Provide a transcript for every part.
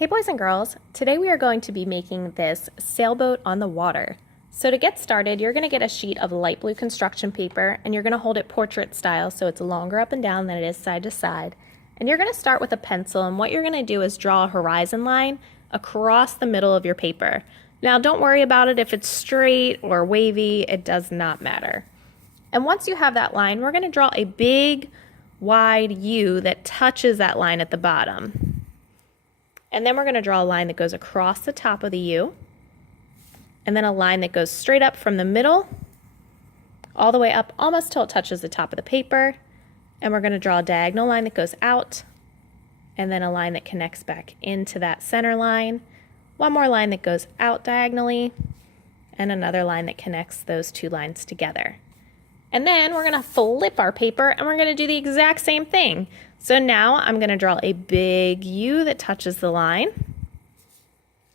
Hey boys and girls, today we are going to be making this sailboat on the water. So to get started, you're going to get a sheet of light blue construction paper and you're going to hold it portrait style so it's longer up and down than it is side to side. And you're going to start with a pencil, and what you're going to do is draw a horizon line across the middle of your paper. Now don't worry about it if it's straight or wavy, it does not matter. And once you have that line, we're going to draw a big wide U that touches that line at the bottom. And then we're going to draw a line that goes across the top of the U, and then a line that goes straight up from the middle all the way up almost till it touches the top of the paper. And we're going to draw a diagonal line that goes out, and then a line that connects back into that center line, one more line that goes out diagonally, and another line that connects those two lines together. And then we're going to flip our paper and we're going to do the exact same thing. So now I'm going to draw a big U that touches the line,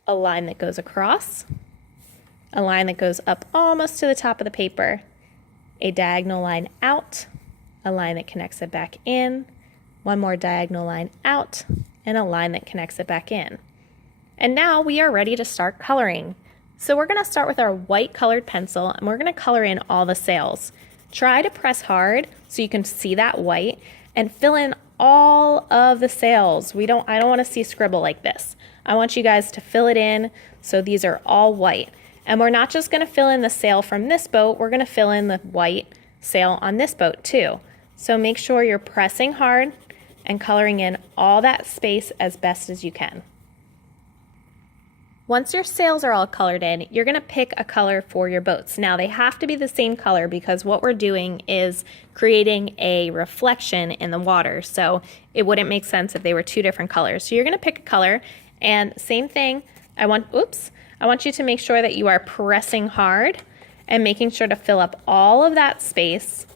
a line that goes across, a line that goes up almost to the top of the paper, a diagonal line out, a line that connects it back in, one more diagonal line out, and a line that connects it back in. And now we are ready to start coloring. So we're going to start with our white colored pencil and we're going to color in all the sails. Try to press hard so you can see that white and fill in all of the sails. I don't want to see scribble like this. I want you guys to fill it in so these are all white. And we're not just going to fill in the sail from this boat, we're going to fill in the white sail on this boat too. So make sure you're pressing hard and coloring in all that space as best as you can. Once your sails are all colored in, you're going to pick a color for your boats. Now they have to be the same color because what we're doing is creating a reflection in the water. So it wouldn't make sense if they were two different colors. So you're going to pick a color, and same thing, I want you to make sure that you are pressing hard and making sure to fill up all of that space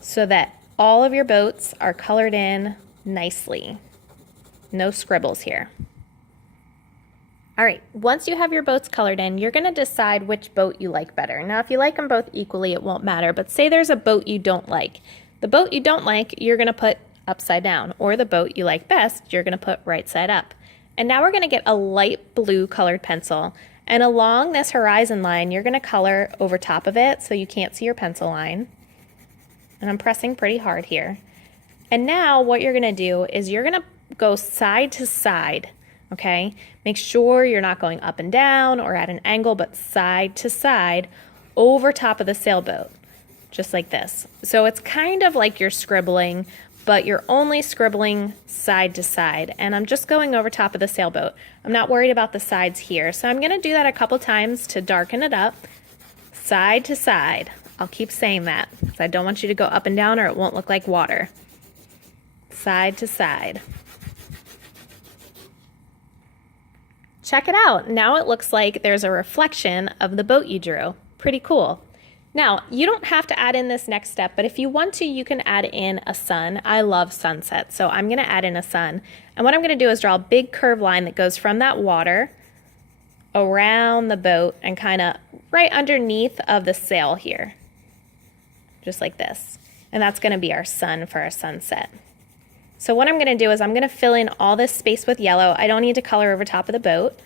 so that all of your boats are colored in nicely. No scribbles here. All right, once you have your boats colored in, you're going to decide which boat you like better. Now, if you like them both equally, it won't matter, but say there's a boat you don't like. The boat you don't like, you're going to put upside down, or the boat you like best, you're going to put right side up. And now we're going to get a light blue colored pencil, and along this horizon line, you're going to color over top of it so you can't see your pencil line. And I'm pressing pretty hard here. And now what you're going to do is you're going to go side to side. Okay, make sure you're not going up and down or at an angle, but side to side over top of the sailboat, just like this. So it's kind of like you're scribbling, but you're only scribbling side to side. And I'm just going over top of the sailboat. I'm not worried about the sides here. So I'm going to do that a couple times to darken it up, side to side. I'll keep saying that because I don't want you to go up and down or it won't look like water. Side to side. Check it out. Now it looks like there's a reflection of the boat you drew. Pretty cool. Now, you don't have to add in this next step, but if you want to, you can add in a sun. I love sunsets, so I'm going to add in a sun. And what I'm going to do is draw a big curved line that goes from that water around the boat and kind of right underneath of the sail here. Just like this. And that's going to be our sun for our sunset. So what I'm going to do is I'm going to fill in all this space with yellow. I don't need to color over top of the boat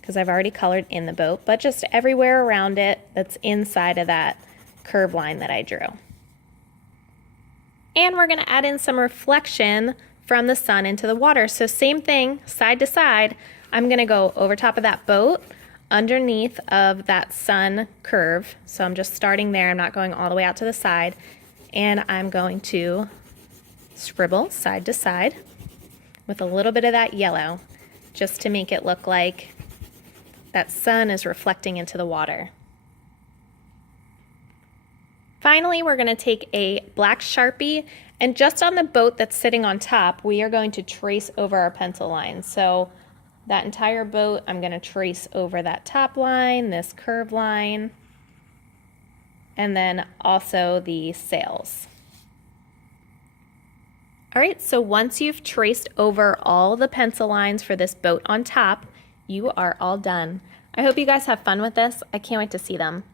because I've already colored in the boat, but just everywhere around it that's inside of that curved line that I drew. And we're going to add in some reflection from the sun into the water. So same thing, side to side. I'm going to go over top of that boat, underneath of that sun curve. So I'm just starting there. I'm not going all the way out to the side. And I'm going to scribble side to side with a little bit of that yellow just to make it look like that sun is reflecting into the water. Finally, we're going to take a black Sharpie, and just on the boat that's sitting on top, we are going to trace over our pencil line. So that entire boat, I'm going to trace over that top line, this curved line, and then also the sails. All right, so once you've traced over all the pencil lines for this boat on top, you are all done. I hope you guys have fun with this. I can't wait to see them.